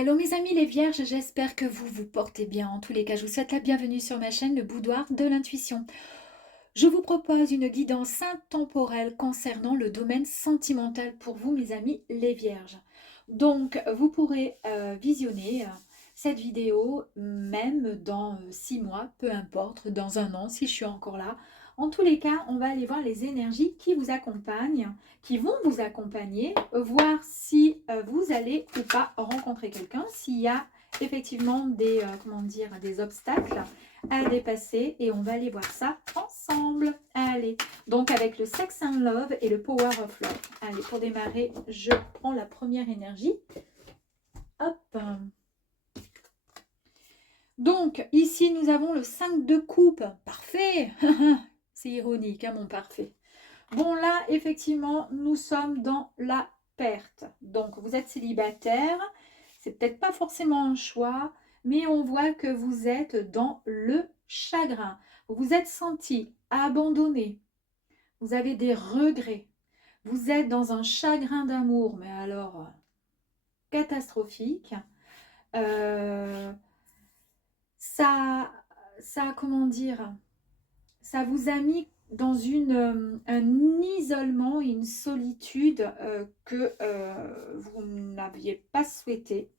Hello mes amis les vierges, j'espère que vous vous portez bien. En tous les cas, je vous souhaite la bienvenue sur ma chaîne Le Boudoir de l'Intuition. Je vous propose une guidance intemporelle concernant le domaine sentimental pour vous mes amis les vierges. Donc vous pourrez visionner cette vidéo même dans 6 mois, peu importe, dans un an si je suis encore là. En tous les cas, on va aller voir les énergies qui vous accompagnent, qui vont vous accompagner, voir si vous allez ou pas rencontrer quelqu'un, s'il y a effectivement des, comment dire, des obstacles à dépasser et on va aller voir ça ensemble. Allez, donc avec le Sex and Love et le Power of Love. Allez, pour démarrer, je prends la première énergie. Hop. Donc, ici, nous avons le 5 de coupe. Parfait. C'est ironique, hein, mon parfait. Bon, là, effectivement, nous sommes dans la perte. Donc, vous êtes célibataire. C'est peut-être pas forcément un choix, mais on voit que vous êtes dans le chagrin. Vous vous êtes senti abandonné. Vous avez des regrets. Vous êtes dans un chagrin d'amour, mais alors catastrophique. Euh, ça, comment dire, ça vous a mis dans un isolement, une solitude que vous n'aviez pas souhaité.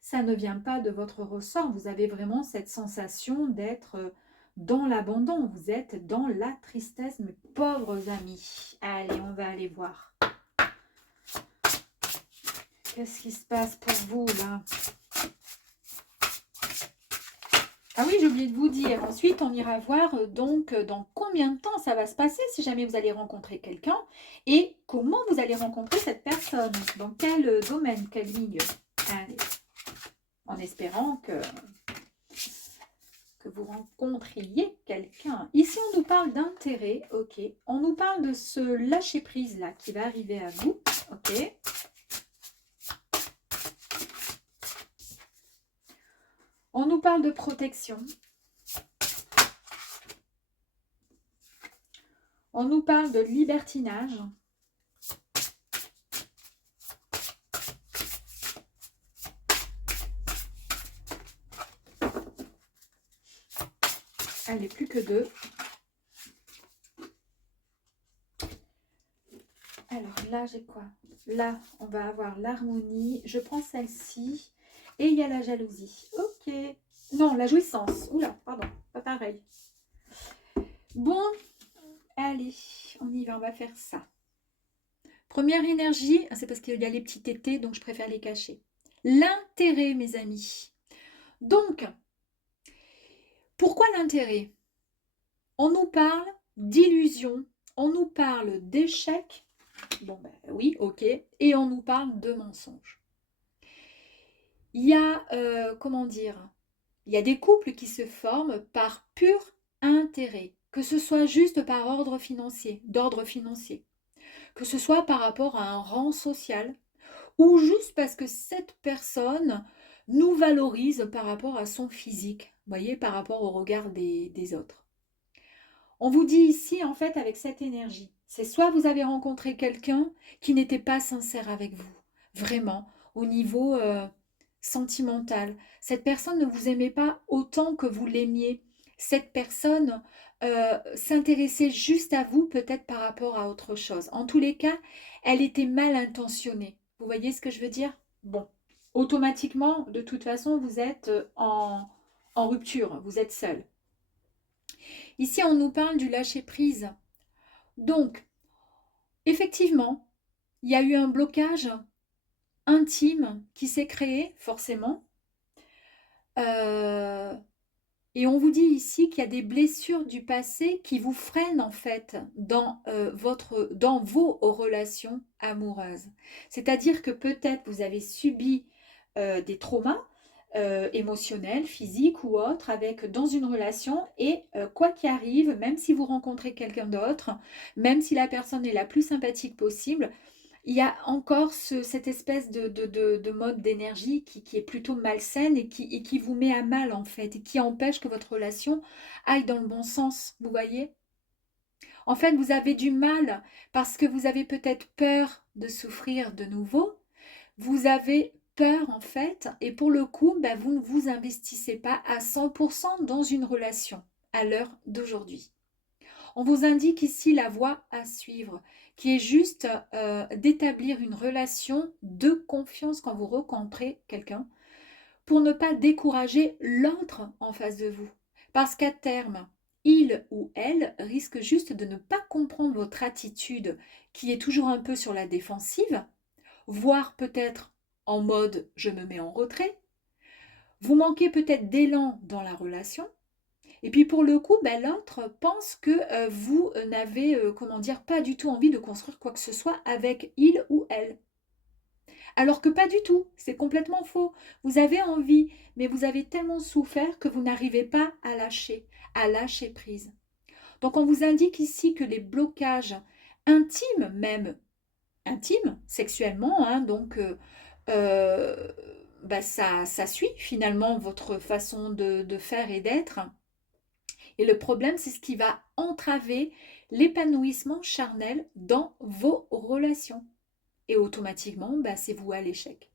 Ça ne vient pas de votre ressort. Vous avez vraiment cette sensation d'être dans l'abandon. Vous êtes dans la tristesse, mes pauvres amis. Allez, on va aller voir. Qu'est-ce qui se passe pour vous, là? Ah oui, j'ai oublié de vous dire. Ensuite, on ira voir donc dans combien de temps ça va se passer si jamais vous allez rencontrer quelqu'un et comment vous allez rencontrer cette personne. Dans quel domaine, quel milieu. Allez, en espérant que vous rencontriez quelqu'un. Ici, on nous parle d'intérêt, ok. On nous parle de ce lâcher-prise là qui va arriver à vous, ok. On nous parle de protection. On nous parle de libertinage. Allez, plus que deux. Alors là, j'ai quoi? Là, on va avoir l'harmonie. Je prends celle-ci. Et il y a la jalousie. Ok. Non, la jouissance. Oula, pardon. Pas pareil. Bon, allez, on y va. On va faire ça. Première énergie. C'est parce qu'il y a les petits tétés, donc je préfère les cacher. L'intérêt, mes amis. Donc, pourquoi l'intérêt? On nous parle d'illusion. On nous parle d'échec. Bon, ben oui, ok. Et on nous parle de mensonges. Il y a, comment dire, il y a des couples qui se forment par pur intérêt, que ce soit juste par ordre financier, d'ordre financier, que ce soit par rapport à un rang social, ou juste parce que cette personne nous valorise par rapport à son physique, vous voyez, par rapport au regard des autres. On vous dit ici, en fait, avec cette énergie, c'est soit vous avez rencontré quelqu'un qui n'était pas sincère avec vous, vraiment, au niveau sentimental. Cette personne ne vous aimait pas autant que vous l'aimiez. Cette personne s'intéressait juste à vous, peut-être par rapport à autre chose. En tous les cas, elle était mal intentionnée. Vous voyez ce que je veux dire? Bon, automatiquement, de toute façon, vous êtes en rupture, vous êtes seul. Ici, on nous parle du lâcher-prise. Donc, effectivement, il y a eu un blocage intime qui s'est créé, forcément. Et on vous dit ici qu'il y a des blessures du passé qui vous freinent, en fait, dans vos relations amoureuses. C'est-à-dire que peut-être vous avez subi des traumas émotionnels, physiques ou autres, dans une relation et quoi qu'il arrive, même si vous rencontrez quelqu'un d'autre, même si la personne est la plus sympathique possible, il y a encore cette espèce de mode d'énergie qui est plutôt malsaine et qui vous met à mal en fait, et qui empêche que votre relation aille dans le bon sens, vous voyez? En fait, vous avez du mal parce que vous avez peut-être peur de souffrir de nouveau, vous avez peur en fait, et pour le coup, bah, vous ne vous investissez pas à 100% dans une relation à l'heure d'aujourd'hui. On vous indique ici la voie à suivre, qui est juste d'établir une relation de confiance quand vous rencontrez quelqu'un, pour ne pas décourager l'autre en face de vous. Parce qu'à terme, il ou elle risque juste de ne pas comprendre votre attitude, qui est toujours un peu sur la défensive, voire peut-être en mode je me mets en retrait. Vous manquez peut-être d'élan dans la relation. Et puis pour le coup, ben, l'autre pense que vous n'avez, comment dire, pas du tout envie de construire quoi que ce soit avec il ou elle. Alors que pas du tout, c'est complètement faux. Vous avez envie, mais vous avez tellement souffert que vous n'arrivez pas à lâcher prise. Donc on vous indique ici que les blocages intimes même, intimes sexuellement, hein, donc euh, bah ça suit finalement votre façon de faire et d'être. Et le problème, c'est ce qui va entraver l'épanouissement charnel dans vos relations. Et automatiquement, bah, c'est voué à l'échec.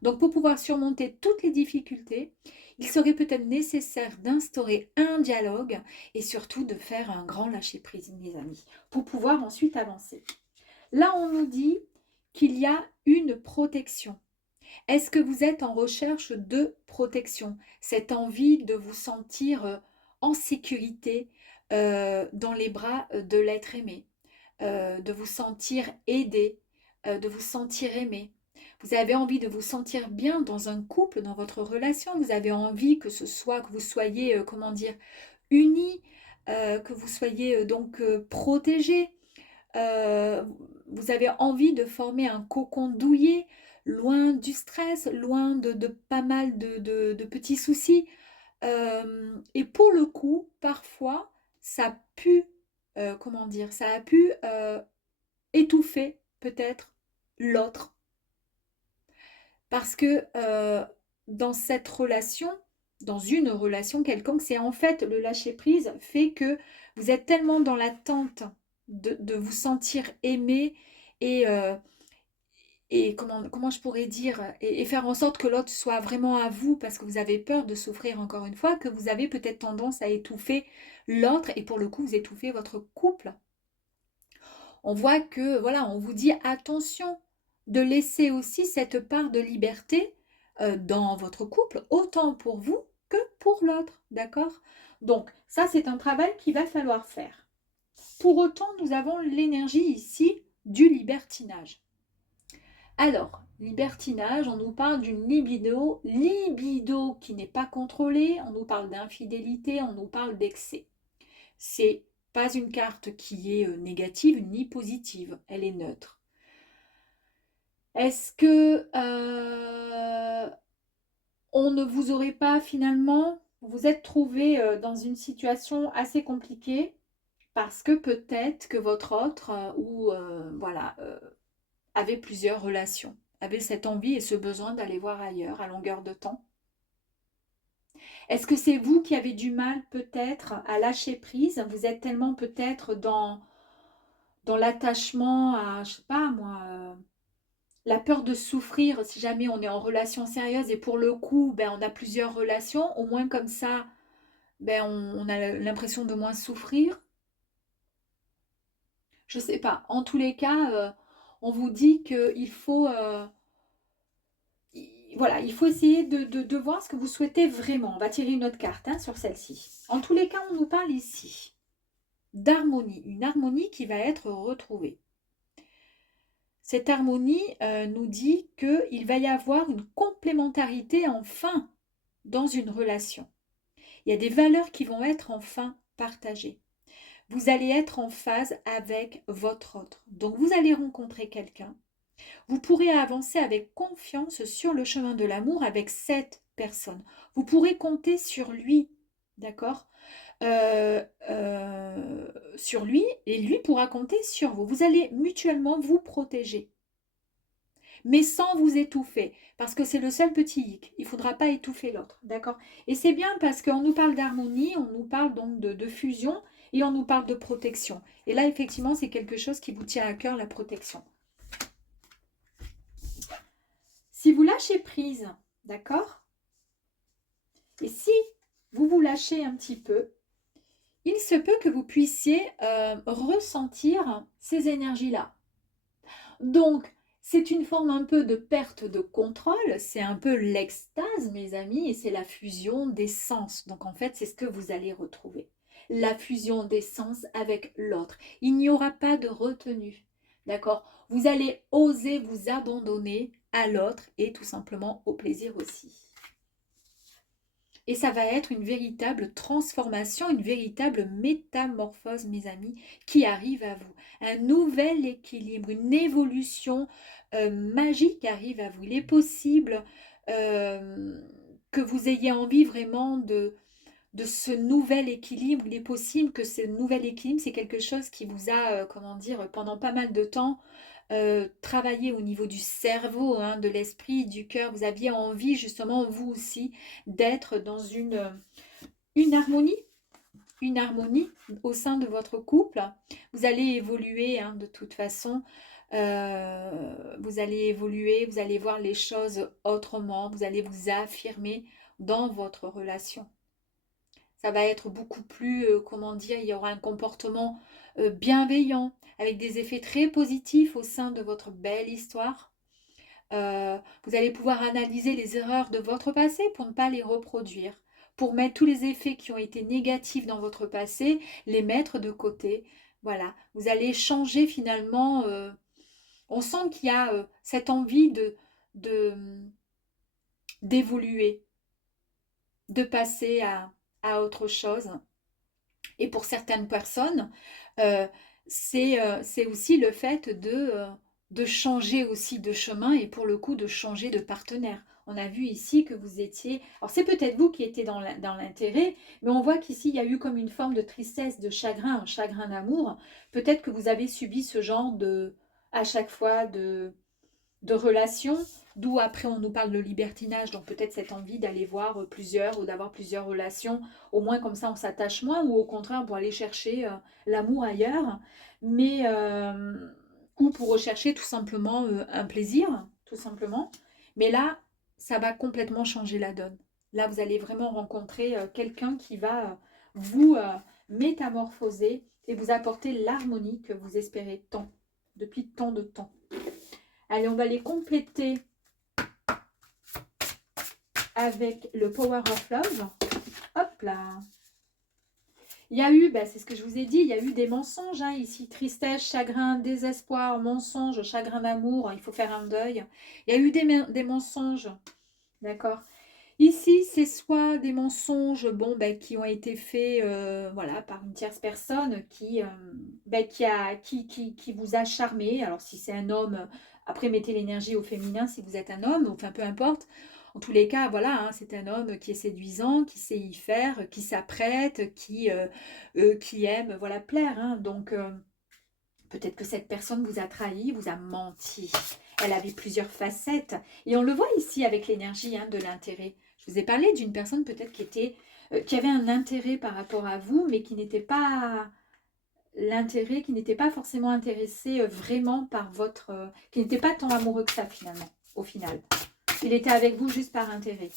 Donc pour pouvoir surmonter toutes les difficultés, il serait peut-être nécessaire d'instaurer un dialogue et surtout de faire un grand lâcher-prise, mes amis, pour pouvoir ensuite avancer. Là, on nous dit qu'il y a une protection. Est-ce que vous êtes en recherche de protection? Cette envie de vous sentir en sécurité dans les bras de l'être aimé, de vous sentir aidé, de vous sentir aimé. Vous avez envie de vous sentir bien dans un couple, dans votre relation. Vous avez envie que ce soit, que vous soyez, comment dire, unis, que vous soyez donc protégés. Euh, vous avez envie de former un cocon douillet, loin du stress, loin de pas mal de petits soucis. Et pour le coup, parfois, ça a pu, comment dire, ça a pu étouffer peut-être l'autre. Parce que dans cette relation, dans une relation quelconque, c'est en fait le lâcher-prise fait que vous êtes tellement dans l'attente de vous sentir aimé et, comment je pourrais dire, et faire en sorte que l'autre soit vraiment à vous parce que vous avez peur de souffrir encore une fois, que vous avez peut-être tendance à étouffer l'autre et pour le coup, vous étouffez votre couple. On voit que, voilà, on vous dit attention de laisser aussi cette part de liberté dans votre couple, autant pour vous que pour l'autre, d'accord? Donc, ça, c'est un travail qu'il va falloir faire. Pour autant, nous avons l'énergie ici du libertinage. Alors, libertinage, on nous parle d'une libido qui n'est pas contrôlée, on nous parle d'infidélité, on nous parle d'excès. C'est pas une carte qui est négative ni positive, elle est neutre. Est-ce que on ne vous aurait pas finalement, vous êtes trouvé dans une situation assez compliquée parce que peut-être que votre autre avait plusieurs relations, avait cette envie et ce besoin d'aller voir ailleurs à longueur de temps. Est-ce que c'est vous qui avez du mal peut-être à lâcher prise? Vous êtes tellement peut-être dans l'attachement à, je sais pas moi, la peur de souffrir si jamais on est en relation sérieuse et pour le coup, ben, on a plusieurs relations, au moins comme ça, ben, on a l'impression de moins souffrir. Je sais pas. En tous les cas, on vous dit qu'il faut, voilà, il faut essayer de voir ce que vous souhaitez vraiment. On va tirer une autre carte hein, sur celle-ci. En tous les cas, on nous parle ici d'harmonie, une harmonie qui va être retrouvée. Cette harmonie nous dit qu'il va y avoir une complémentarité enfin dans une relation. Il y a des valeurs qui vont être enfin partagées. Vous allez être en phase avec votre autre. Donc vous allez rencontrer quelqu'un. Vous pourrez avancer avec confiance sur le chemin de l'amour avec cette personne. Vous pourrez compter sur lui, d'accord sur lui et lui pourra compter sur vous. Vous allez mutuellement vous protéger, mais sans vous étouffer, parce que c'est le seul petit hic. Il ne faudra pas étouffer l'autre, d'accord? Et c'est bien parce qu'on nous parle d'harmonie, on nous parle donc de fusion et on nous parle de protection. Et là, effectivement, c'est quelque chose qui vous tient à cœur, la protection. Si vous lâchez prise, d'accord? Et si vous vous lâchez un petit peu, il se peut que vous puissiez ressentir ces énergies-là. Donc, c'est une forme un peu de perte de contrôle, c'est un peu l'extase, mes amis, et c'est la fusion des sens. Donc, en fait, c'est ce que vous allez retrouver. La fusion des sens avec l'autre. Il n'y aura pas de retenue, d'accord? Vous allez oser vous abandonner à l'autre et tout simplement au plaisir aussi. Et ça va être une véritable transformation, une véritable métamorphose, mes amis, qui arrive à vous. Un nouvel équilibre, une évolution magique arrive à vous. Il est possible que vous ayez envie vraiment de ce nouvel équilibre. Il est possible que ce nouvel équilibre, c'est quelque chose qui vous a, comment dire, pendant pas mal de temps, travaillé au niveau du cerveau, hein, de l'esprit, du cœur. Vous aviez envie justement, vous aussi, d'être dans une harmonie au sein de votre couple. Vous allez évoluer, hein, de toute façon. Vous allez évoluer, vous allez voir les choses autrement, vous allez vous affirmer dans votre relation. Ça va être beaucoup plus, comment dire, il y aura un comportement bienveillant, avec des effets très positifs au sein de votre belle histoire. Vous allez pouvoir analyser les erreurs de votre passé pour ne pas les reproduire, pour mettre tous les effets qui ont été négatifs dans votre passé, les mettre de côté. Voilà, vous allez changer finalement. On sent qu'il y a cette envie d'évoluer, de passer à autre chose. Et pour certaines personnes, euh, c'est aussi le fait de changer aussi de chemin et pour le coup de changer de partenaire. On a vu ici que vous étiez... Alors c'est peut-être vous qui étiez dans l'intérêt, mais on voit qu'ici il y a eu comme une forme de tristesse, de chagrin, un chagrin d'amour. Peut-être que vous avez subi ce genre à chaque fois, de relations, d'où après on nous parle de libertinage, donc peut-être cette envie d'aller voir plusieurs ou d'avoir plusieurs relations, au moins comme ça on s'attache moins, ou au contraire pour aller chercher l'amour ailleurs, mais ou pour rechercher tout simplement un plaisir, tout simplement. Mais là, ça va complètement changer la donne. Là, vous allez vraiment rencontrer quelqu'un qui va vous métamorphoser et vous apporter l'harmonie que vous espérez tant, depuis tant de temps. Allez, on va les compléter avec le Power of Love. Hop là. Il y a eu, c'est ce que je vous ai dit, il y a eu des mensonges, hein, ici. Tristesse, chagrin, désespoir, mensonge, chagrin d'amour. Il faut faire un deuil. Il y a eu des mensonges. D'accord. Ici, c'est soit des mensonges qui ont été faits voilà, par une tierce personne qui vous a charmé. Alors, si c'est un homme, après, mettez l'énergie au féminin si vous êtes un homme, enfin, peu importe. En tous les cas, voilà, hein, c'est un homme qui est séduisant, qui sait y faire, qui s'apprête, qui aime voilà, plaire. Hein. Donc, peut-être que cette personne vous a trahi, vous a menti. Elle avait plusieurs facettes. Et on le voit ici avec l'énergie de l'intérêt. Je vous ai parlé d'une personne peut-être qui avait un intérêt par rapport à vous, mais qui n'était pas l'intérêt, qui n'était pas forcément intéressé vraiment par votre... qui n'était pas tant amoureux que ça finalement, au final. Il était avec vous juste par intérêt.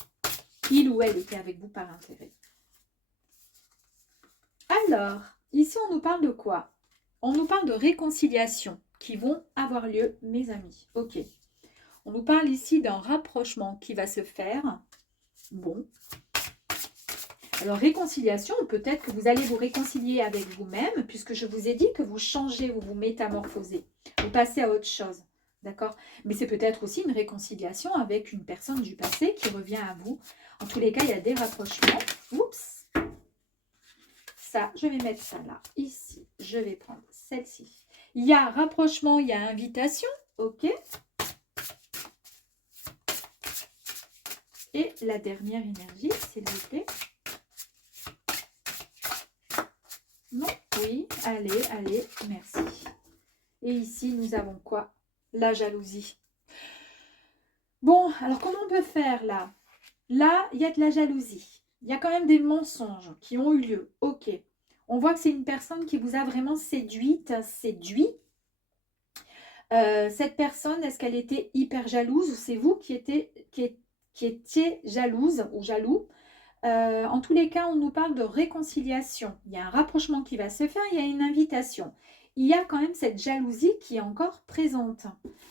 Il ou elle était avec vous par intérêt. Alors, ici on nous parle de quoi? On nous parle de réconciliation qui vont avoir lieu, mes amis. Ok. On nous parle ici d'un rapprochement qui va se faire. Bon. Alors, réconciliation, peut-être que vous allez vous réconcilier avec vous-même, puisque je vous ai dit que vous changez, vous vous métamorphosez. Vous passez à autre chose. D'accord? Mais c'est peut-être aussi une réconciliation avec une personne du passé qui revient à vous. En tous les cas, il y a des rapprochements. Oups! Ça, je vais mettre ça là, ici. Je vais prendre celle-ci. Il y a rapprochement, il y a invitation. Ok? Et la dernière énergie, s'il vous plaît. Non, oui, allez, allez, merci. Et ici, nous avons quoi? La jalousie. Bon, alors comment on peut faire là? Là, il y a de la jalousie. Il y a quand même des mensonges qui ont eu lieu. Ok. On voit que c'est une personne qui vous a vraiment séduite, séduit. Cette personne, est-ce qu'elle était hyper jalouse ou c'est vous qui étiez jalouse ou jaloux? En tous les cas, on nous parle de réconciliation. Il y a un rapprochement qui va se faire, il y a une invitation. Il y a quand même cette jalousie qui est encore présente.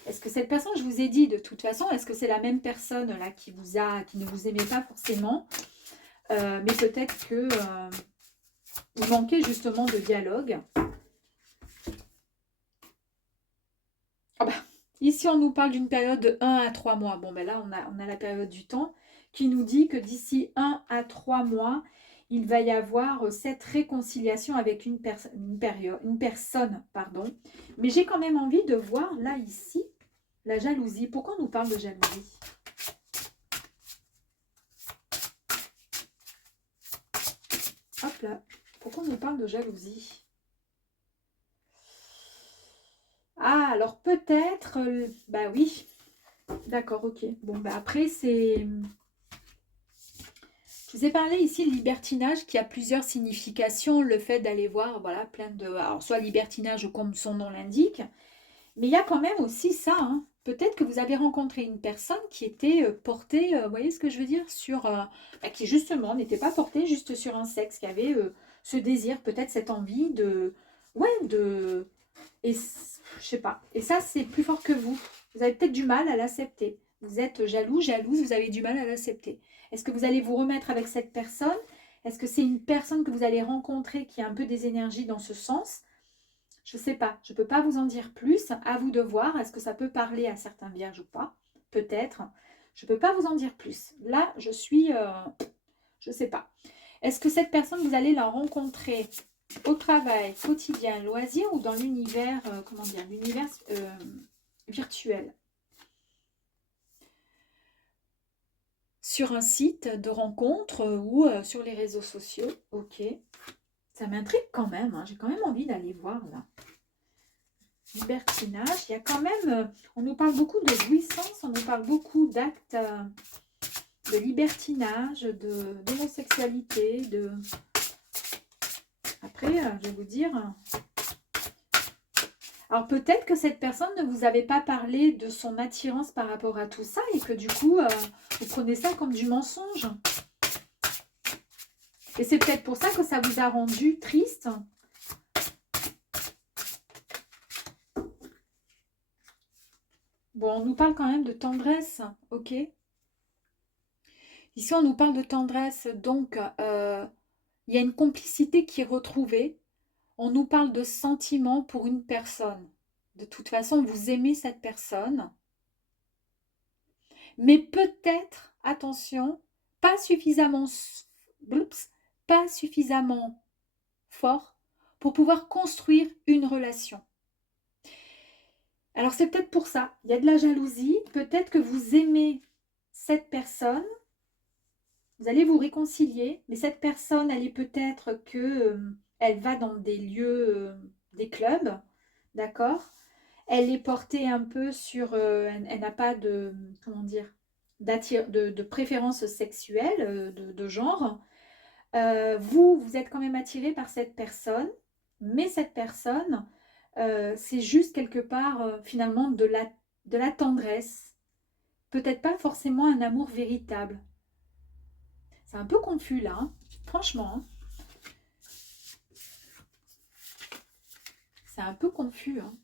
Est-ce que cette personne, je vous ai dit de toute façon, est-ce que c'est la même personne là qui ne vous aimait pas forcément, mais peut-être que vous manquez justement de dialogue. Ah bah, ici, on nous parle d'une période de 1 à 3 mois. Bon, ben là, on a la période du temps qui nous dit que d'ici 1 à 3 mois, il va y avoir cette réconciliation avec une personne. Pardon. Mais j'ai quand même envie de voir, là, ici, la jalousie. Pourquoi on nous parle de jalousie? Hop là. Pourquoi on nous parle de jalousie? Ah, alors peut-être... bah oui. D'accord, ok. Bon, bah après, c'est... Je vous ai parlé ici de libertinage qui a plusieurs significations. Le fait d'aller voir, voilà, plein de... Alors, soit libertinage comme son nom l'indique, mais il y a quand même aussi ça, hein. Peut-être que vous avez rencontré une personne qui était portée, vous voyez ce que je veux dire, sur... bah, qui justement n'était pas portée juste sur un sexe, qui avait ce désir, peut-être cette envie de... Ouais, de... Et je sais pas. Et ça, c'est plus fort que vous. Vous avez peut-être du mal à l'accepter. Vous êtes jaloux, jalouse, vous avez du mal à l'accepter. Est-ce que vous allez vous remettre avec cette personne? Est-ce que c'est une personne que vous allez rencontrer qui a un peu des énergies dans ce sens? Je ne sais pas. Je ne peux pas vous en dire plus. À vous de voir. Est-ce que ça peut parler à certains vierges ou pas? Peut-être. Je ne peux pas vous en dire plus. Là, je suis... je ne sais pas. Est-ce que cette personne, vous allez la rencontrer au travail, quotidien, loisir ou dans l'univers, comment dire, l'univers virtuel? Sur un site de rencontre ou sur les réseaux sociaux. Ok. Ça m'intrigue quand même, hein. J'ai quand même envie d'aller voir là. Libertinage, il y a quand même... on nous parle beaucoup de jouissance, on nous parle beaucoup d'actes de libertinage, d'homosexualité, de... Après, je vais vous dire... Alors peut-être que cette personne ne vous avait pas parlé de son attirance par rapport à tout ça et que du coup, vous prenez ça comme du mensonge. Et c'est peut-être pour ça que ça vous a rendu triste. Bon, on nous parle quand même de tendresse, ok? Ici, on nous parle de tendresse, donc il y a une complicité qui est retrouvée. On nous parle de sentiments pour une personne. De toute façon, vous aimez cette personne. Mais peut-être, attention, pas suffisamment, pas suffisamment fort pour pouvoir construire une relation. Alors c'est peut-être pour ça, il y a de la jalousie, peut-être que vous aimez cette personne, vous allez vous réconcilier, mais cette personne, elle est peut-être que elle va dans des lieux, des clubs, d'accord? Elle est portée un peu sur, elle n'a pas de, comment dire, de préférence sexuelle, de genre. Vous êtes quand même attiré par cette personne, mais cette personne, c'est juste quelque part, finalement, de la tendresse. Peut-être pas forcément un amour véritable. C'est un peu confus là, hein. Franchement. Hein. C'est un peu confus. Hein.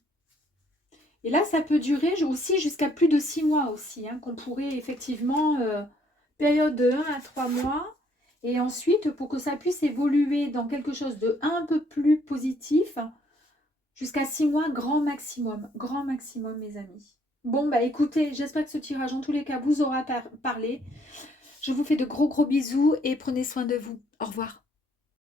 Et là, ça peut durer aussi jusqu'à plus de 6 mois aussi, hein, qu'on pourrait effectivement, période de 1 à 3 mois. Et ensuite, pour que ça puisse évoluer dans quelque chose de un peu plus positif, jusqu'à 6 mois, grand maximum, mes amis. Bon, bah écoutez, j'espère que ce tirage, en tous les cas, vous aura parlé. Je vous fais de gros bisous et prenez soin de vous. Au revoir.